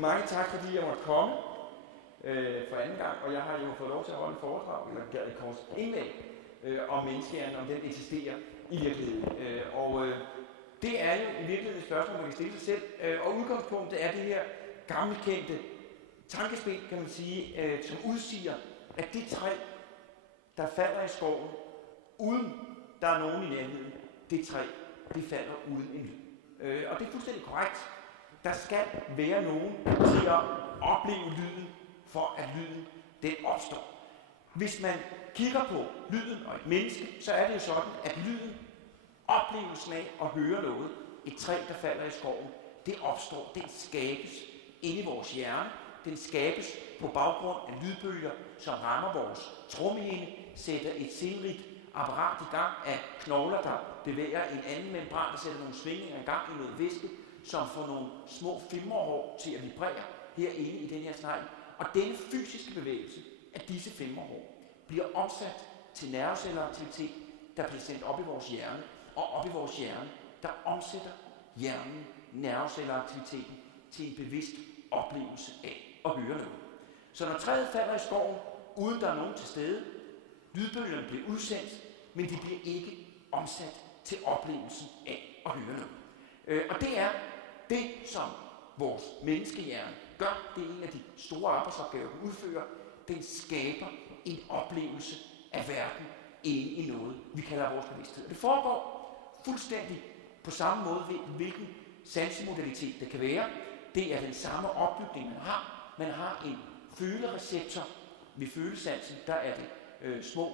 Mange tak, fordi jeg måtte komme for anden gang, og jeg har jo fået lov til at holde et foredrag, eller et kort indlæg om menneskehjernen, om den eksisterer i virkeligheden. Det er jo i virkeligheden et spørgsmål, man kan stille sig selv, og udgangspunktet er det her gammelkendte tankespil, kan man sige, som udsiger, at det træ, der falder i skoven, uden der er nogen i nærheden, det træ, det falder uden en lyd. Og det er fuldstændig korrekt. Der skal være nogen til at opleve lyden, for at lyden den opstår. Hvis man kigger på lyden og et menneske, så er det jo sådan, at lyden, oplevelsen af at høre noget, et træ, der falder i skoven, det opstår, den skabes inde i vores hjerne. Den skabes på baggrund af lydbølger, som rammer vores trommehinde, sætter et sindrigt apparat i gang af knogler, der bevæger en anden membran, der sætter nogle svingninger i gang i noget væske, som får nogle små femmerhår til at vibrere herinde i den her snegl. Og denne fysiske bevægelse af disse femmerhår bliver omsat til nervecelleaktivitet, der bliver sendt op i vores hjerne, og op i vores hjerne, der omsætter hjernen nervecelleaktiviteten til en bevidst oplevelse af at høre noget. Så når træet falder i skoven, uden der er nogen til stede, lydbølgerne bliver udsendt, men de bliver ikke omsat til oplevelsen af at høre noget. Og det er det, som vores menneskehjerne gør. Det er en af de store arbejdsopgaver, den udfører. Den skaber en oplevelse af verden inde i noget, vi kalder vores bevidsthed. Det foregår fuldstændig på samme måde ved, hvilken sansemodalitet det kan være. Det er den samme opbygning, man har. Man har en følereceptor. Ved følesansen, der er det små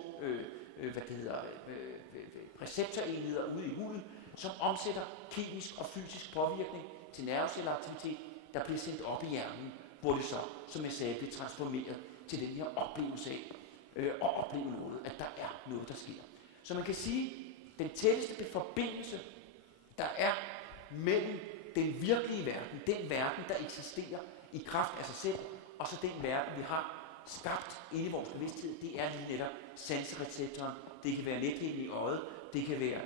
receptorenheder ude i huden, som omsætter kemisk og fysisk påvirkning til nervecelleaktivitet, der bliver sendt op i hjernen, hvor det så, som jeg sagde, bliver transformeret til den her oplevelse af at opleve noget, at der er noget, der sker. Så man kan sige, den tætteste forbindelse, der er mellem den virkelige verden, den verden, der eksisterer i kraft af sig selv, og så den verden, vi har skabt inde i vores bevidsthed, det er lige netop sansereceptoren. Det kan være nethinden i øjet, det kan være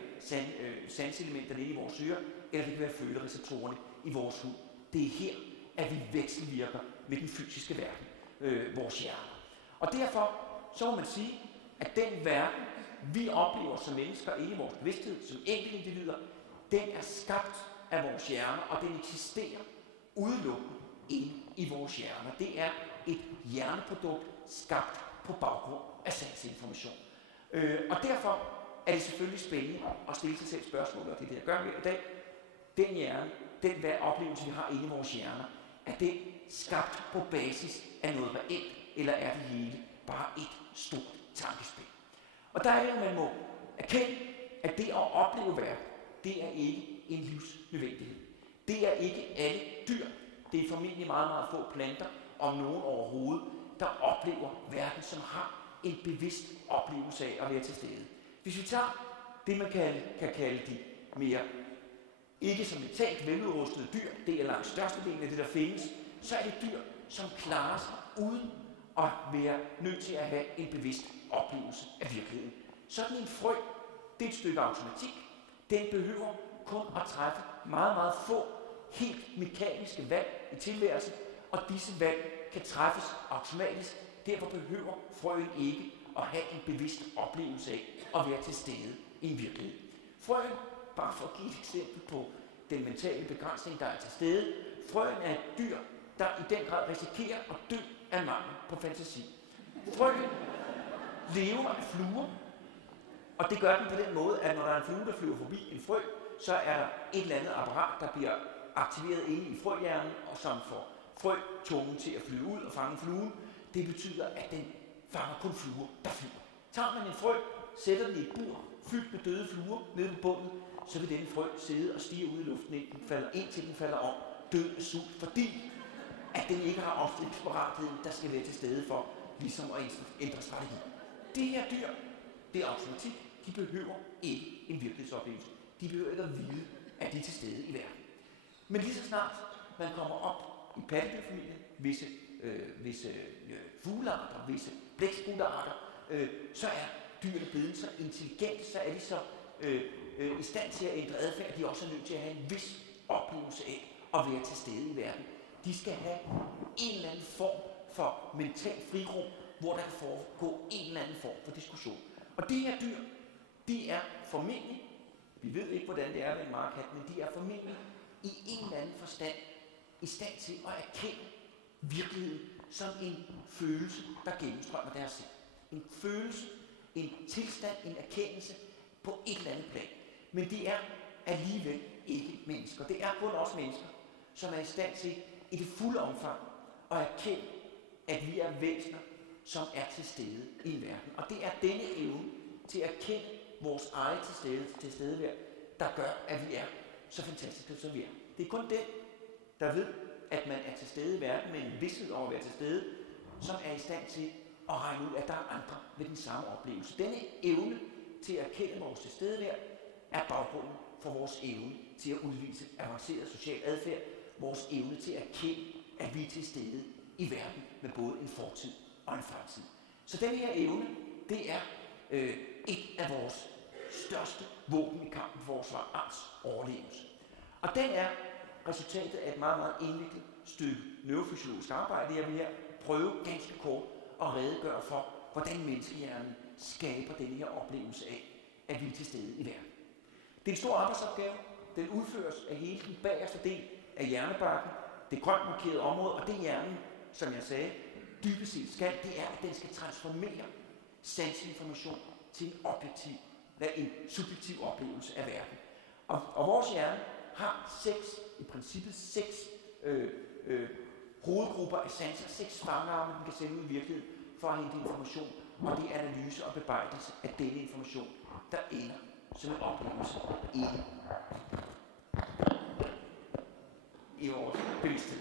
sanselementerne inde i vores øre, eller det kan være følereceptorerne i vores hud. Det er her, at vi vekselvirker med den fysiske verden, vores hjerne. Og derfor så må man sige, at den verden, vi oplever som mennesker inde i vores bevidsthed, som enkeltindivider, den er skabt af vores hjerner, og den eksisterer udelukkende inde i vores hjerner. Det er et hjerneprodukt skabt på baggrund af sanseinformation. Og derfor er det selvfølgelig spændende at stille sig selv spørgsmål, og det er det, jeg gør her i dag. Den hjerne, den oplevelse, vi har inde i vores hjerner, er det skabt på basis af noget reelt, eller er det hele bare et stort tankespil? Og der er det, man må erkende, at det at opleve verden, det er ikke en livsnødvendighed. Det er ikke alle dyr. Det er formentlig meget, meget få planter, om nogen overhovedet, der oplever verden, som har en bevidst oplevelse af at være til stede. Hvis vi tager det, man kan kalde de mere ikke som mentalt veludrustede dyr, det er langt størstedelen af det, der findes, så er det dyr, som klarer sig uden at være nødt til at have en bevidst oplevelse af virkeligheden. Sådan en frø, det er et stykke automatik. Den behøver kun at træffe meget, meget få helt mekaniske valg i tilværelsen, og disse valg kan træffes automatisk. Derfor behøver frøen ikke at have en bevidst oplevelse af at være til stede i en virkelighed. Frøen, bare for at give et eksempel på den mentale begrænsning, der er til stede, frøen er et dyr, der i den grad risikerer at dø af mangel på fantasi. Frøen lever af fluer, og det gør den på den måde, at når der er en flue, der flyver forbi en frø, så er der et eller andet apparat, der bliver aktiveret inde i frøhjernen, og som får frøtungen til at flyve ud og fange fluen. Det betyder, at den fanger kun fluer, der flyver. Tager man en frø, sætter den i et bur, fyldt med døde fluer nede på bunden, så vil denne frø sidde og stige ud i luften, indtil den falder om, død af sult, fordi at den ikke har omstillingsparatheden, der skal være til stede for ligesom at ændre strategi. Det her dyr, det er automatik, de behøver ikke en virkelighedsoplevelse. De behøver ikke at vide, at de er til stede i verden. Men lige så snart man kommer op i pattedyrfamilien, visse fuglearter, visse blækspruttearter, så er dyrene blevet så intelligente, så er de så i stand til at ændre adfærd, de er også nødt til at have en vis oplevelse af at være til stede i verden. de skal have en eller anden form for mental frirum, hvor der kan foregå en eller anden form for diskussion. Og de her dyr, de er formentlig, vi ved ikke, hvordan det er ved en markat, men de er formentlig i en eller anden forstand i stand til at erkende virkeligheden som en følelse, der gennemstrømmer deres sind. En følelse, en tilstand, en erkendelse på et eller andet plan. Men de er alligevel ikke mennesker. Det er kun os mennesker, som er i stand til i det fulde omfang at erkende, at vi er væsener, som er til stede i en verden. Og det er denne evne til at erkende vores eget tilstedeværd, der gør, at vi er så fantastiske, som vi er. Det er kun den, der ved, at man er til stede i verden med en vidsthed over at være til stede, som er i stand til at regne ud, at der er andre med den samme oplevelse. Denne evne til at erkende vores tilstedeværd er baggrunden for vores evne til at udvise avanceret social adfærd, vores evne til at erkende, at vi er til stede i verden med både en fortid og en fremtid. Så den her evne, det er et af vores største våben i kampen for vores arts overlevelse. Og den er resultatet af et meget, meget indviklet stykke neurofysiologisk arbejde. Jeg vil her prøve ganske kort at redegøre for, hvordan menneskehjernen skaber denne her oplevelse af, at vi er til stede i verden. Det er en stor arbejdsopgave. Den udføres af hele den bagerste del af hjernebarken, det grønt markerede område, og det hjernen, som jeg sagde, dybest set skal, det er, at den skal transformere sansinformation til en objektiv, en subjektiv oplevelse af verden. Og vores hjerne har i princippet seks hovedgrupper af sanser, 6 fangarme, den kan sende ud i virkeligheden for at hente information, og det er analyse og bearbejdelse af denne information, der ender som en oplevelse i vores bevidsthed.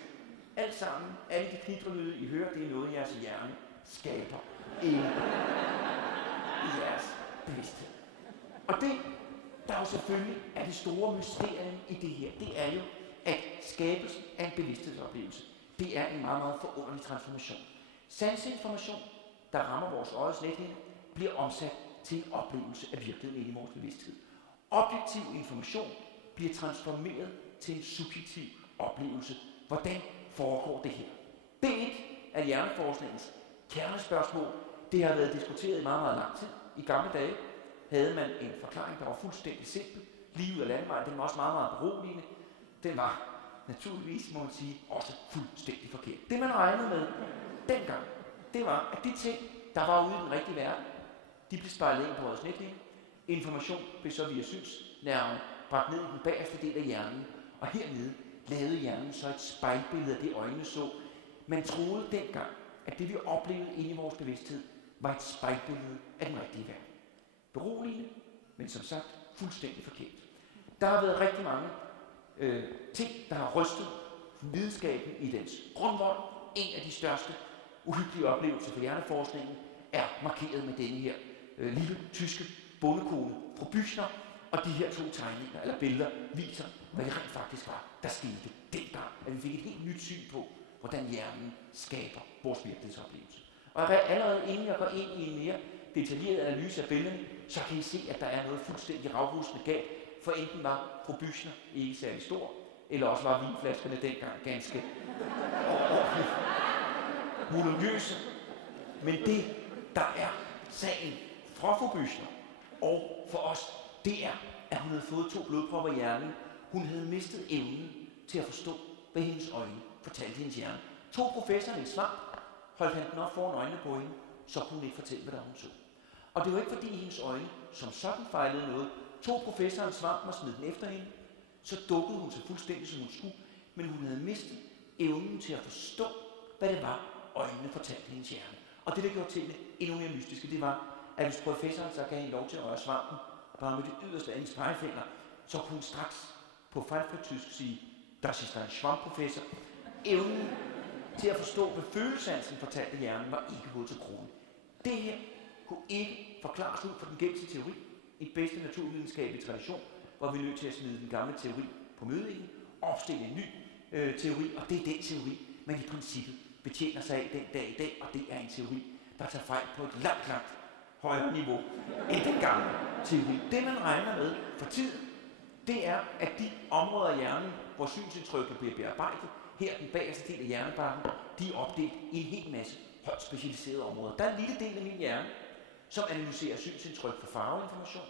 Alt sammen, alle de knitrelyde, I hører, det er noget, jeres hjerne skaber i jeres bevidsthed. Og det, der jo selvfølgelig er det store mysterium i det her, det er jo, at skabelsen af en bevidsthedsoplevelse, det er en meget, meget forunderlig transformation. Sansinformation, der rammer vores øjes nethinde, bliver omsat til en oplevelse af virkeligheden inde i vores bevidsthed. Objektiv information bliver transformeret til en subjektiv oplevelse. Hvordan foregår det her? Det er et af hjerneforskningens kernespørgsmål. Det har været diskuteret i meget, meget lang tid. I gamle dage havde man en forklaring, der var fuldstændig simpel. Lige ud af landvejen, den var også meget, meget beroligende. Den var naturligvis, må man sige, også fuldstændig forkert. Det man regnede med dengang, det var, at de ting, der var ude i den rigtige verden, de blev spejlet ind på vores nethinde. Information blev så via synsnerven bragt ned i den bagerste del af hjernen, og hernede lavede hjernen så et spejlbillede af det, øjnene så. Man troede dengang, at det vi oplevede inde i vores bevidsthed, var et spejlbillede af den rigtige verden. Beroligende, men som sagt fuldstændig forkert. Der har været rigtig mange ting, der har rystet videnskaben i dens grundvold. En af de største uhyggelige oplevelser for hjerneforskningen er markeret med denne her lille tyske bondekone, fru Büchner, og de her 2 tegninger eller billeder viser, hvad det rent faktisk var, der skete dengang, at vi fik et helt nyt syn på, hvordan hjernen skaber vores virkelighedsoplevelse. Og allerede inden jeg går ind i en mere detaljeret analyse af billederne, så kan I se, at der er noget fuldstændig ravruskende galt, for enten var fru Büchner ikke særlig stor, eller også var vinflaskerne dengang ganske voluminøse. Men det, der er sagen fra fru Büchner og for os, det er, at hun havde fået 2 blodpropper i hjernen. Hun havde mistet evnen til at forstå, hvad hendes øjne fortalte hendes hjerne. 2 professorer i en svamp holdt han den op foran øjnene på hende, så kunne hun ikke fortælle, hvad der hun så. Og det var ikke fordi hendes øjne som sådan fejlede noget. 2 professorer i en svamp og smed den efter hende, så dukkede hun sig fuldstændig, som hun skulle, men hun havde mistet evnen til at forstå, hvad det var, øjnene fortalte hendes hjerne. Og det, der gjorde tingene endnu mere mystiske, det var, at hvis professoren så gav hende lov til at røre svampen, bare med det yderste af hendes pegefinger, så kunne hun straks på fejlfrit tysk sige, das ist ein Schwammprofessor. Evnen til at forstå, hvad følelsesansen fortalte hjernen, var ikke hovedet til kronen. Det her kunne ikke forklares ud fra den gængse teori. I bedste naturvidenskabelig tradition var vi nødt til at smide den gamle teori på mødeingen, opstille en ny teori, og det er den teori, man i princippet betjener sig af den dag i dag, og det er en teori, der tager fejl på et langt, langt højere niveau end den gamle teori. Det man regner med for tiden, det er, at de områder af hjernen, hvor synsindtrykket bliver bearbejdet, her den bagerste del af hjernebarken, de er opdelt i en hel masse højt specialiserede områder. Der er en lille del af min hjerne, som analyserer synsindtryk for farveinformation.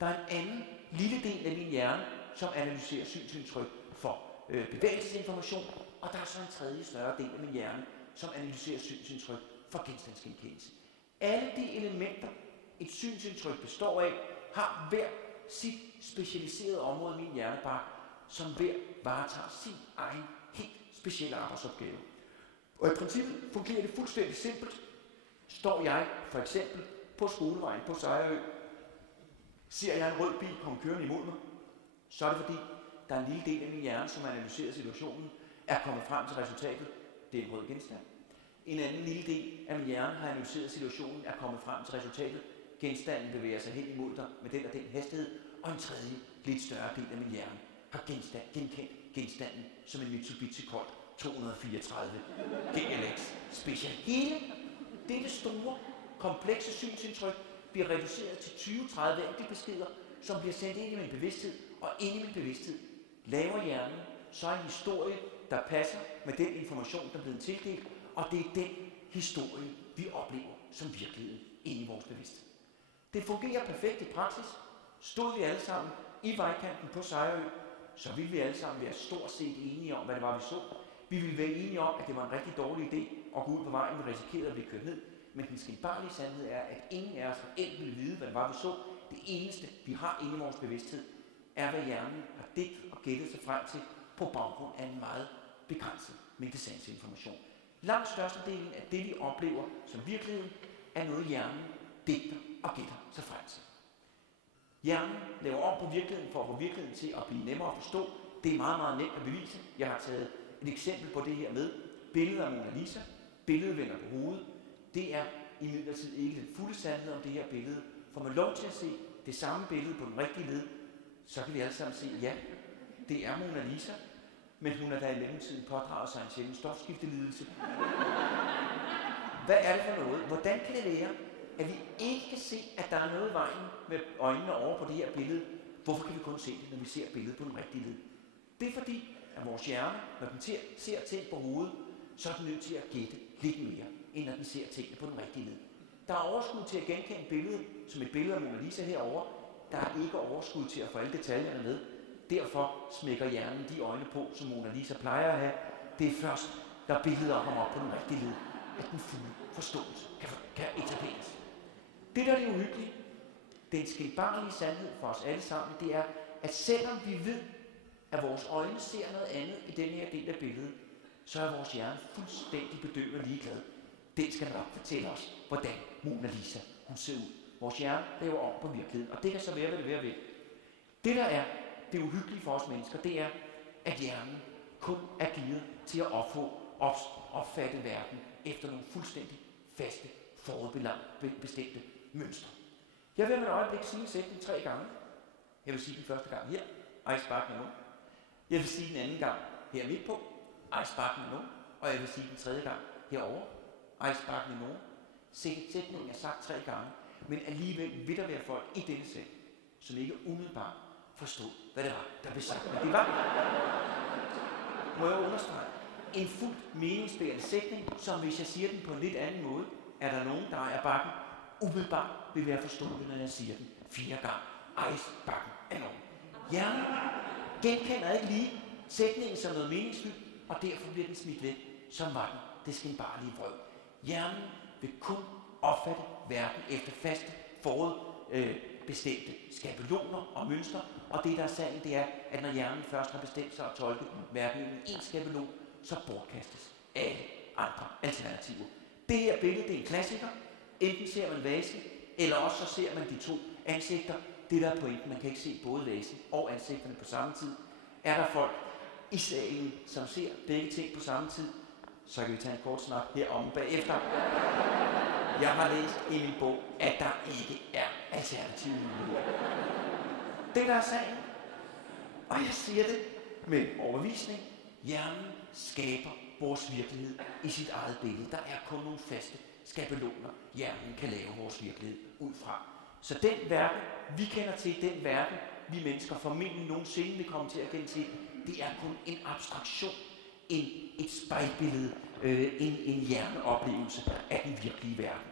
Der er en anden lille del af min hjerne, som analyserer synsindtryk for bevægelsesinformation. Og der er så en tredje større del af min hjerne, som analyserer synsindtryk for genstandsgenkendelse. Alle de elementer, et synsindtryk består af, har hver sit specialiserede område i min hjernebark, som hver varetager sin egen helt specielle arbejdsopgave. Og i princippet fungerer det fuldstændig simpelt. Står jeg for eksempel på skolevejen på Sejerø, ser jeg en rød bil komme kørende imod mig, så er det fordi, der er en lille del af min hjerne, som analyserer situationen, er kommet frem til resultatet, det er en rød genstand. En anden lille del af min hjerne har analyseret situationen, er kommet frem til resultatet, genstanden bevæger sig hen imod dig med den og den hastighed, og en tredje, lidt større del af min hjerne har genkendt genstanden som en Mitsubishi Colt 234 GLX Special. Hele dette store, komplekse synsindtryk bliver reduceret til 20-30 enkeltbeskeder, som bliver sendt ind i min bevidsthed, og ind i min bevidsthed laver hjernen så en historie, der passer med den information, der er blevet tildelt, og det er den historie, vi oplever som virkelighed inde i vores bevidsthed. Det fungerer perfekt i praksis. Stod vi alle sammen i vejkanten på Sejerø, så ville vi alle sammen være stort set enige om, hvad det var, vi så. Vi ville være enige om, at det var en rigtig dårlig idé at gå ud på vejen, vi risikerede at blive kørt ned. Men den skinbarlige sandhed er, at ingen af os reelt ville vide, hvad det var, vi så. Det eneste, vi har inde i vores bevidsthed, er, hvad hjernen har digtet og gættet sig frem til på baggrund af en meget begrænset mængde sansinformation. Langt størstedelen af det, vi oplever som virkeligheden, er noget, hjernen digter og gætter sig frem til. Hjernen laver om på virkeligheden for at få virkeligheden til at blive nemmere at forstå. Det er meget, meget nemt at bevise. Jeg har taget et eksempel på det her med billedet af Mona Lisa. Billedet vender på hovedet. Det er imidlertid ikke den fulde sandhed om det her billede. Får man lov til at se det samme billede på den rigtige led, så kan vi alle sammen se, ja, det er Mona Lisa, men hun har da i mellemtiden pådraget sig en sjælden stofskiftelidelse. Hvad er det for noget? Hvordan kan det være, at vi ikke kan se, at der er noget i vejen med øjnene over på det her billede? Hvorfor kan vi kun se det, når vi ser billedet på den rigtige led? Det er fordi, at vores hjerne, når den ser ting på hovedet, så er den nødt til at gætte lidt mere, end når den ser tingene på den rigtige led. Der er overskud til at genkende billedet som et billede af Mona Lisa herovre. Der er ikke overskud til at få alle detaljerne med. Derfor smækker hjernen de øjne på, som Mona Lisa plejer at have. Det er først, når billeder kommer op på den rigtige led, at den fulde forståelse kan etableres. Det, der er det uhyggelige, den skinbarlige sandhed for os alle sammen, det er, at selvom vi ved, at vores øjne ser noget andet i den her del af billedet, så er vores hjerne fuldstændig bedøvet ligeglad. Den skal nok fortælle os, hvordan Mona Lisa hun ser ud. Vores hjerne laver om på virkeligheden, og det kan så være, hvad det vil. Det, der er det uhyggelige for os mennesker, det er, at hjernen kun er givet til at opfatte verden efter nogle fuldstændig faste, forudbestemte mønstre. Jeg vil med et øjeblik sige en sætning 3 gange. Jeg vil sige den første gang her, ej spark med nogen. Jeg vil sige den anden gang her midt på, ej spark med nogen. Og jeg vil sige den tredje gang herovre, ej spark med nogen. Sætningen er sagt 3 gange, men alligevel vil der være folk i denne sal, som ikke umiddelbart forstod, hvad det var, der blev sagt. Men det var, må jeg understrege, en fuldt meningsbærende sætning, som hvis jeg siger den på en lidt anden måde, er der nogen, der er bakken, umiddelbart vil være forstående, når jeg siger den 4 gange. Ejs bakken af nogen. Hjernen genkender ikke lige sætningen som noget meningsfyldt, og derfor bliver den smidt væk, som var den det skinbarlige vrøv. Hjernen vil kun opfatte verden efter faste, forudbestemte skabeloner og mønstre, og det, der er sagen, det er, at når hjernen først har bestemt sig at tolke verden i en skabelon, så bortkastes alle andre alternativer. Det her billede, det er en klassiker. Enten ser man vasen, eller også så ser man de 2 ansigter. Det der er pointen, man kan ikke se både vasen og ansigterne på samme tid. Er der folk i salen, som ser begge ting på samme tid, så kan vi tage en kort snak heromme bagefter. Jeg har læst i min bog, at der ikke er alternative muligheder. Det der er sagen, og jeg siger det med overbevisning, hjernen skaber vores virkelighed i sit eget billede. Der er kun nogle faste skabeloner, hjernen kan lave vores virkelighed ud fra. Så den verden, vi kender til, den verden, vi mennesker formentlig nogensinde vil komme til at kende til, det er kun en abstraktion et spejlbillede, en hjerneoplevelse af den virkelige verden.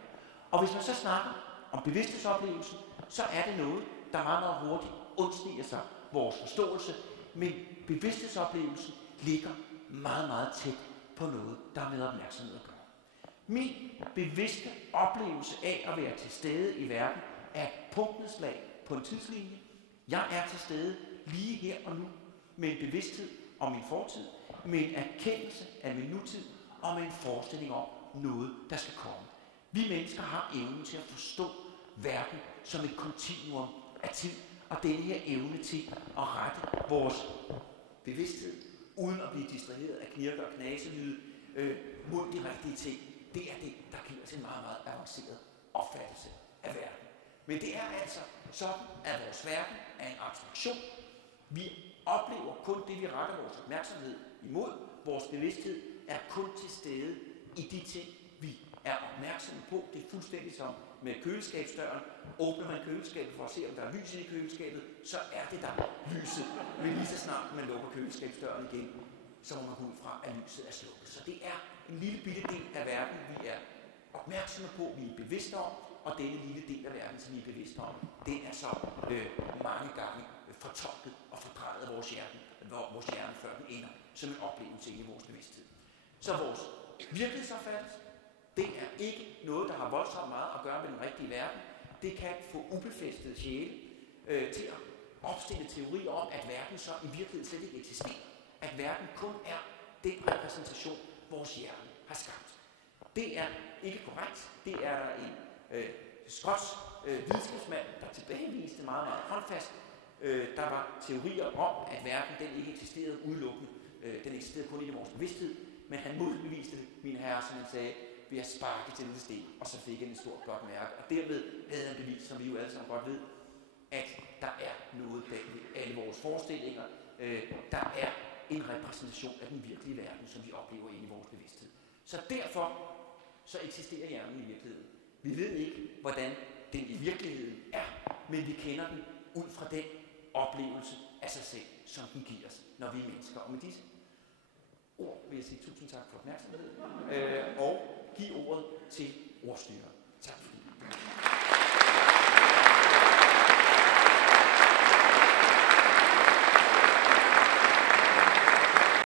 Og hvis man så snakker om bevidsthedsoplevelsen, så er det noget, der meget, meget hurtigt undsniger sig vores forståelse, men bevidsthedsoplevelsen ligger meget, meget tæt på noget, der har med opmærksomhed at gøre. Min bevidste oplevelse af at være til stede i verden er et punktnedslag på en tidslinje. Jeg er til stede lige her og nu med en bevidsthed om min fortid, med en erkendelse af min nutid og med en forestilling om noget, der skal komme. Vi mennesker har evnen til at forstå verden som et kontinuum af tid, og denne her evne til at rette vores bevidsthed, uden at blive distraheret af knirker og knaselyde, mod de rigtige ting, det er det, der giver os en meget, meget avanceret opfattelse af verden. Men det er altså sådan, at vores verden er en abstraktion. Vi oplever kun det, vi retter vores opmærksomhed imod. Vores bevidsthed er kun til stede i de ting, vi er opmærksomme på. Det er fuldstændig som med køleskabsdøren. Åbner man køleskabet for at se, om der er lys i køleskabet, så er det der lyset. Men lige så snart man lukker køleskabsdøren igen, så må man gå ud fra, at lyset er slukket. Så det er en lille bitte del af verden, vi er opmærksomme på, vi er bevidste om, og denne lille del af verden, som vi er bevidste om, den er så mange gange fortolket og fordrejet af vores hjerne, før den ender som en oplevelse i vores bevidsthed. Så vores virkelighedsopfattelse, det er ikke noget, der har voldsomt meget at gøre med den rigtige verden. Det kan få ubefæstede sjæle til at opstille teorier om, at verden så i virkeligheden slet ikke eksisterer. At verden kun er den repræsentation, vores hjerne har skabt. Det er ikke korrekt. Det er der en skotsk videnskabsmand, der tilbageviste meget, meget håndfast. Der var teorier om, at verden den ikke eksisterede udelukkende. Den eksisterede kun i vores bevidsthed, men han modbeviste det, min herre, som han sagde, ved at sparke til denne sten, og så fik han et stort godt mærke. Og dermed havde han bevis, som vi jo alle sammen godt ved, at der er noget bag ved alle vores forestillinger. Der er en repræsentation af den virkelige verden, som vi oplever inde i vores bevidsthed. Så derfor så eksisterer hjernen i virkeligheden. Vi ved ikke, hvordan den i virkeligheden er, men vi kender den ud fra den oplevelse af sig selv, som den giver os, når vi er mennesker. Og med disse ord vil jeg sige tusind tak for opmærksomheden, og give ordet til ordstyrer.